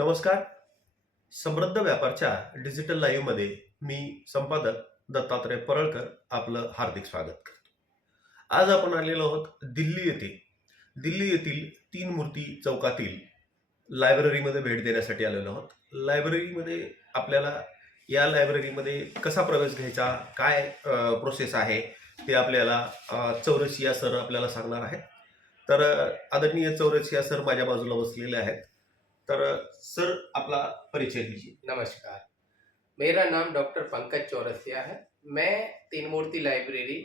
नमस्कार. समृद्ध व्यापारच्या डिजिटल लाईव्हमध्ये मी संपादक दत्तात्रय परळकर आपलं हार्दिक स्वागत करतो. आज आपण आलेलो आहोत दिल्ली येथील तीन मूर्ती चौकातील लायब्ररीमध्ये भेट देण्यासाठी आलेलो आहोत. आपल्याला या लायब्ररीमध्ये कसा प्रवेश घ्यायचा, काय प्रोसेस आहे ते आपल्याला चौरसिया सर आपल्याला सांगणार आहेत. तर आदरणीय चौरसिया सर माझ्या बाजूला बसलेले आहेत. तर सर आपला परिचय दीजिए. नमस्कार, मेरा नाम डॉक्टर पंकज चौरसिया है। मैं Teen Murti library,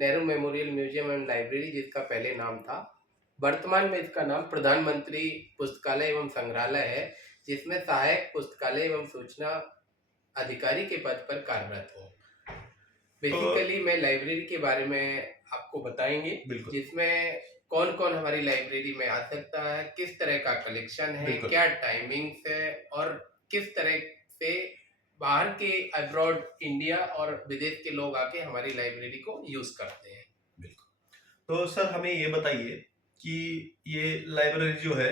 Nehru Memorial Museum and Library, जिसका पहले नाम था, वर्तमान में इसका नाम प्रधानमंत्री पुस्तकालय एवं संग्रहालय है, जिसमें सहायक पुस्तकालय एवं सूचना अधिकारी के पद पर कार्यरत हूँ। बेसिकली मैं लाइब्रेरी के बारे में आपको बताएंगे, जिसमें कौन कौन हमारी लाइब्रेरी में आ सकता है, किस तरह का कलेक्शन है, क्या टाइमिंग्स है और किस तरह से बाहर के अब्रॉड इंडिया और विदेश के लोग आके हमारी लाइब्रेरी को यूज करते हैं। बिल्कुल. तो सर हमें ये बताइए कि ये लाइब्रेरी जो है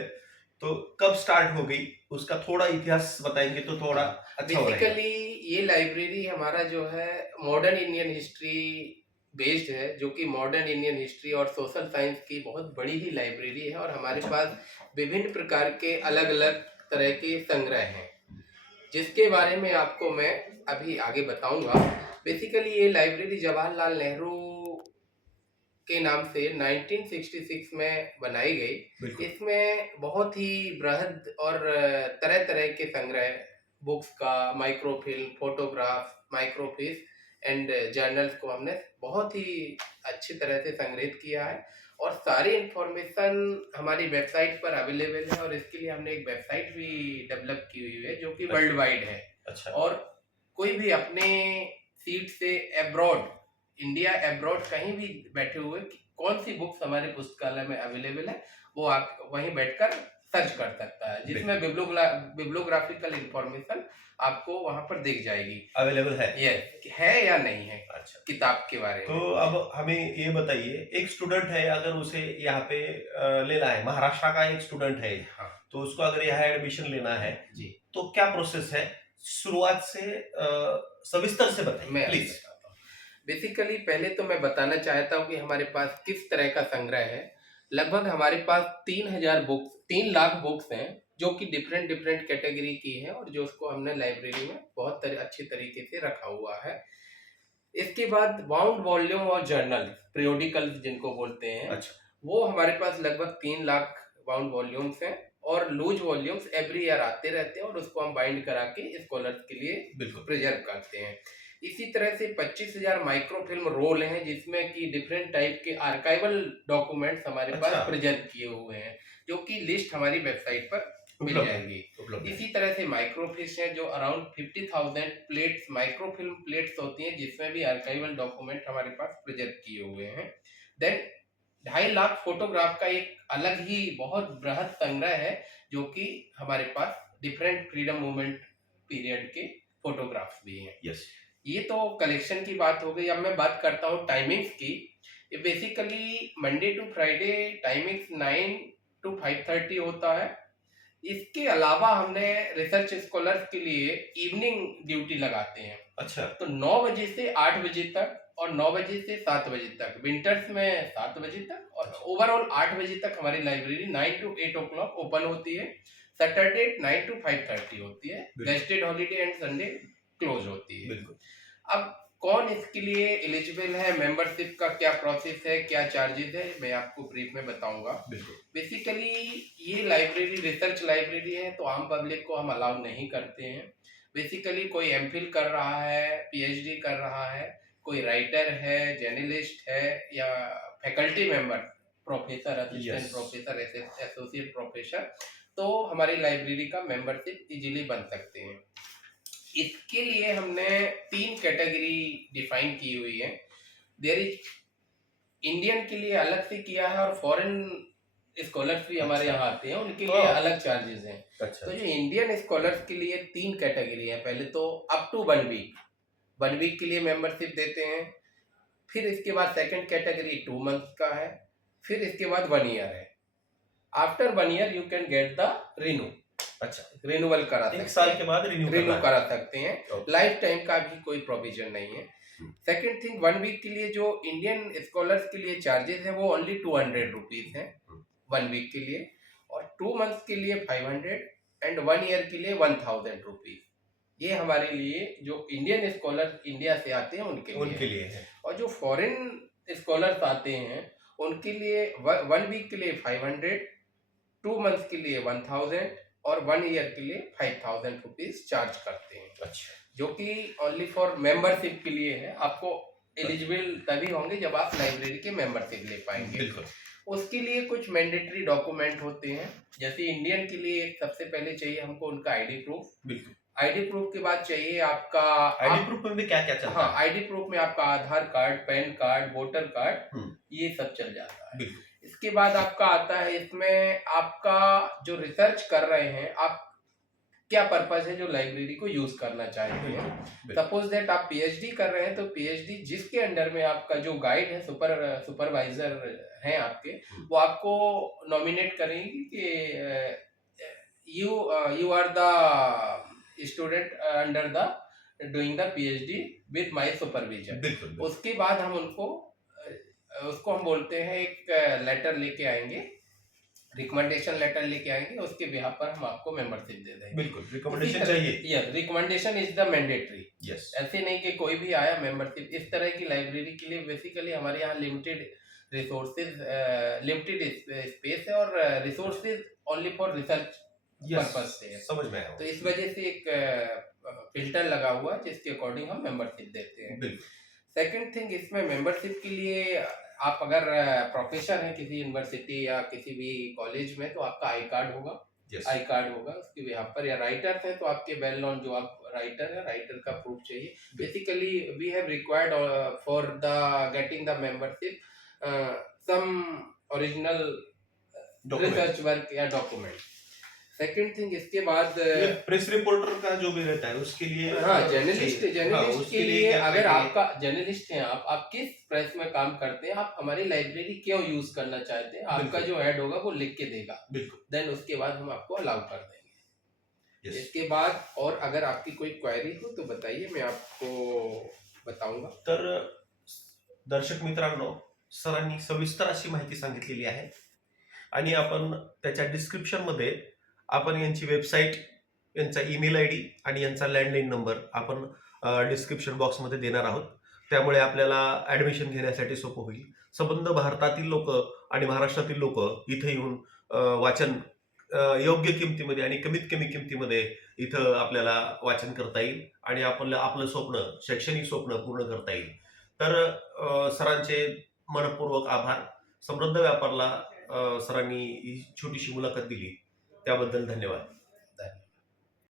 तो कब स्टार्ट हो गई, उसका थोड़ा इतिहास बताएंगे तो थोड़ा अच्छा हो रहेगा. बेसिकली ये लाइब्रेरी हमारा जो है मॉडर्न इंडियन हिस्ट्री बेस्ड है, जो कि मॉडर्न इंडियन हिस्ट्री और सोशल साइंस की बहुत बड़ी ही लाइब्रेरी है और हमारे पास विभिन्न प्रकार के अलग अलग तरह के संग्रह हैं, जिसके बारे में आपको मैं अभी आगे बताऊंगा। बेसिकली ये लाइब्रेरी जवाहरलाल नेहरू के नाम से 1966 में बनाई गई। इसमें बहुत ही बृहद और तरह तरह के संग्रह, बुक्स का, microfilm, photograph, microfilm and journals को हमने बहुत ही अच्छी तरह से संग्रहित किया है और सारी इंफॉर्मेशन हमारी वेबसाइट पर अवेलेबल है और इसके लिए हमने एक वेबसाइट भी डेवलप की हुई है, जो कि वर्ल्ड वाइड है। अच्छा. और कोई भी अपने सीट से अब्रॉड, इंडिया अब्रॉड कहीं भी बैठे हुए कौन सी बुक्स हमारे पुस्तकालय में अवेलेबल है, वो आप वहीं बैठकर सर्च कर सकता है, जिसमें बिब्लियोग्राफिकल इंफॉर्मेशन आपको वहां पर दिख जाएगी। अवेलेबल है? ये है या नहीं है, अच्छा, किताब के बारे में। तो अब हमें ये बताइए, एक स्टूडेंट है, अगर उसे यहाँ पे लेना है, महाराष्ट्र का एक स्टूडेंट है, हाँ, तो उसको अगर यहाँ एडमिशन लेना है जी, तो क्या प्रोसेस है? शुरुआत से सविस्तर से बताइए प्लीज. बेसिकली पहले तो मैं बताना चाहता हूँ कि हमारे पास किस तरह का संग्रह है। लगभग हमारे पास 3 लाख बुक्स हैं, जो कि डिफरेंट डिफरेंट कैटेगरी की है और जो उसको हमने लाइब्रेरी में बहुत अच्छी तरीके से रखा हुआ है। इसके बाद बाउंड वॉल्यूम और जर्नल, पीरियोडिकल्स जिनको बोलते हैं, अच्छा, वो हमारे पास लगभग 3 लाख बाउंड वॉल्यूम्स हैं और लूज वॉल्यूम्स एवरी ईयर आते रहते हैं और उसको हम बाइंड करा के स्कॉलर्स के लिए बिल्कुल प्रिजर्व करते हैं। इसी तरह से 25,000 माइक्रोफिल्म रोल हैं, जिसमें कि डिफरेंट टाइप के आर्काइवल डॉक्यूमेंट्स हमारे पास प्रेजेंट किए हुए हैं, जो कि लिस्ट हमारी वेबसाइट पर मिल जाएगी। इसी तरह से माइक्रोफिश है, जो अराउंड 50,000 प्लेट्स, माइक्रोफिल्म प्लेट्स होती हैं, जिसमें भी आर्काइवल डॉक्यूमेंट हमारे पास प्रेजेंट किए हुए हैं। देन 2.5 लाख फोटोग्राफ का एक अलग ही बहुत बृहद संग्रह है, जो कि हमारे पास डिफरेंट फ्रीडम मूवमेंट पीरियड के फोटोग्राफ्स भी हैं। यस. ये तो कलेक्शन की बात हो गई। अब मैं बात करता हूँ टाइमिंग्स की। ये basically Monday to Friday timings 9 to 5:30 होता है। इसके अलावा हमने रिसर्च स्कॉलर्स के लिए इवनिंग ड्यूटी लगाते हैं। अच्छा, तो 9 बजे से 8 बजे तक और 9 बजे से 7 बजे तक, विंटर्स में 7 बजे तक, और ओवरऑल 8 बजे तक हमारी लाइब्रेरी 9 to 8 o'clock ओपन होती है। सैटरडे 9 to 5:30 होती है। Wasted holiday and Sunday close होती है। बिल्कुल. अब कौन इसके लिए एलिजिबल है, मेंबरशिप का क्या प्रोसेस है, क्या चार्जेस है, मैं आपको ब्रीफ में बताऊंगा। बेसिकली ये लाइब्रेरी रिसर्च लाइब्रेरी है, तो आम पब्लिक को हम अलाउ नहीं करते हैं। बेसिकली कोई एमफिल कर रहा है, पीएचडी कर रहा है, कोई राइटर है, जर्नलिस्ट है, या faculty member, professor, assistant professor, associate professor, तो हमारी लाइब्रेरी का मेंबरशिप इजीली बन सकते हैं। इसके लिए हमने 3 कैटेगरी डिफाइन की हुई है। देयर इज इंडियन के लिए अलग से किया है और फॉरेन स्कॉलर्स भी हमारे यहाँ आते हैं, उनके लिए अलग चार्जेस हैं। अच्छा. तो जो इंडियन स्कॉलर्स के लिए 3 कैटेगरी है। पहले तो अप टू 1 वीक के लिए मेंबरशिप देते हैं। फिर इसके बाद सेकंड कैटेगरी 2 मंथ का है। फिर इसके बाद 1 ईयर है। After 1 year you can get the renew. अच्छा, रिन्यूअल करा एक सकते साल हैं, के बाद रिन्यू रिन्यू करना करा सकते हैं। ओके। लाइफ टाइम का भी कोई प्रोविजन नहीं है। हम्म। सेकेंड थिंग, 1 वीक के लिए जो इंडियन स्कॉलर्स के लिए चार्जेस है वो ओनली 200 रुपीज है हम्म। 1 वीक के लिए, और 2 मंथ्स के लिए 500 एंड 1 ईयर के लिए 1000 रुपीज। ये हमारे लिए जो इंडियन स्कॉलर इंडिया से आते हैं उनके लिए है। और जो फॉरेन स्कॉलर्स आते हैं उनके लिए 1 वीक के लिए 500, 2 मंथ्स के लिए 1000 और 1 ईयर के लिए 5000 रुपीज चार्ज करते हैं, अच्छा, जो कि ओनली फॉर मेंबरशिप के लिए है। आपको एलिजिबल तभी होंगे जब आप लाइब्रेरी के मेंबरशिप ले पाएंगे। बिल्कुल। उसके लिए कुछ मैंडेटरी डॉक्यूमेंट होते हैं, जैसे इंडियन के लिए सबसे पहले चाहिए हमको उनका आईडी प्रूफ। बिल्कुल। आईडी प्रूफ के बाद चाहिए आपका आईडी प्रूफ में भी क्या क्या चलता हाँ, है? आईडी प्रूफ में आपका Aadhaar card, PAN card, voter card, hmm. ये सब चल जाता है। बिल्कुल। इसके बाद आपका आता है, इसमें आपका जो रिसर्च कर रहे हैं आप, क्या पर्पस है जो लाइब्रेरी को यूज करना चाहते हैं। बिल्कुल। सपोज दैट आप पीएचडी कर रहे हैं तो पीएचडी जिसके अंडर में आपका जो गाइड है, सुपरवाइजर हैं आपके, वो आपको नॉमिनेट करेंगे कि you are the student under the doing the PhD with my supervision. बिल्कुल। उसके बाद हम उसको हम बोलते हैं एक लेटर लेके आएंगे, रिकमेंडेशन लेटर लेके आएंगे, उसके बिहाफ पर हम आपको मेंबरशिप दे देंगे। बिल्कुल, रिकमेंडेशन चाहिए। Yes, recommendation is the mandatory. Yes. ऐसे नहीं कि कोई भी आया मेंबरशिप। इस तरह की लाइब्रेरी के लिए बेसिकली हमारे यहाँ लिमिटेड रिसोर्सेज, लिमिटेड स्पेस है और resources only for research purpose से है। समझ में आया। तो इस वजह से एक फिल्टर लगा हुआ है जिसके अकॉर्डिंग हम मेंबरशिप देते हैं। बिल्कुल। सेकंड थिंग, इसमें मेंबरशिप के लिए आप अगर प्रोफेसर हैं किसी यूनिवर्सिटी या किसी भी कॉलेज में तो आपका आई कार्ड होगा। यस। आई कार्ड होगा उसके बिहाफ पर, या राइटर हैं तो आपके वेल नोन जो आप राइटर है, राइटर का प्रूफ चाहिए। Basically we have required for the getting the membership some original research work या डॉक्यूमेंट। सेकंड थिंग, इसके बाद प्रेस रिपोर्टर का जो भी रहता है उसके लिए, हाँ, जर्नलिस्ट उसके के लिए क्या अगर criteria? आपका जर्नलिस्ट हैं, आप किस प्रेस में काम करते हैं, आप हमारी लाइब्रेरी क्यों यूज करना चाहते हैं, आपका बिल्कुल। जो हेड होगा वो लिख के देगा। बिल्कुल। देन उसके बाद हम आपको अलाउ कर देंगे। यस। इसके बाद और अगर आपकी कोई क्वेरी हो तो बताइए, मैं आपको बताऊंगा। तर दर्शक मित्रांनो, सरांनी सविस्तर अशी माहिती सांगितलेली आहे आणि आपण त्याच्या डिस्क्रिप्शन मध्ये आपण यांची वेबसाईट, यांचा ईमेल आय डी आणि यांचा लँडलाईन नंबर आपण डिस्क्रिप्शन बॉक्समध्ये देणार आहोत. त्यामुळे आपल्याला ॲडमिशन घेण्यासाठी सोपं होईल. संबंध भारतातील लोक आणि महाराष्ट्रातील लोक इथे येऊन वाचन योग्य किमतीमध्ये आणि कमीत कमी किमतीमध्ये इथं आपल्याला वाचन करता येईल आणि आपलं स्वप्न, शैक्षणिक स्वप्न पूर्ण करता येईल. तर सरांचे मनपूर्वक आभार. समृद्ध व्यापारला सरांनी ही छोटीशी मुलाखत दिली त्याबद्दल धन्यवाद.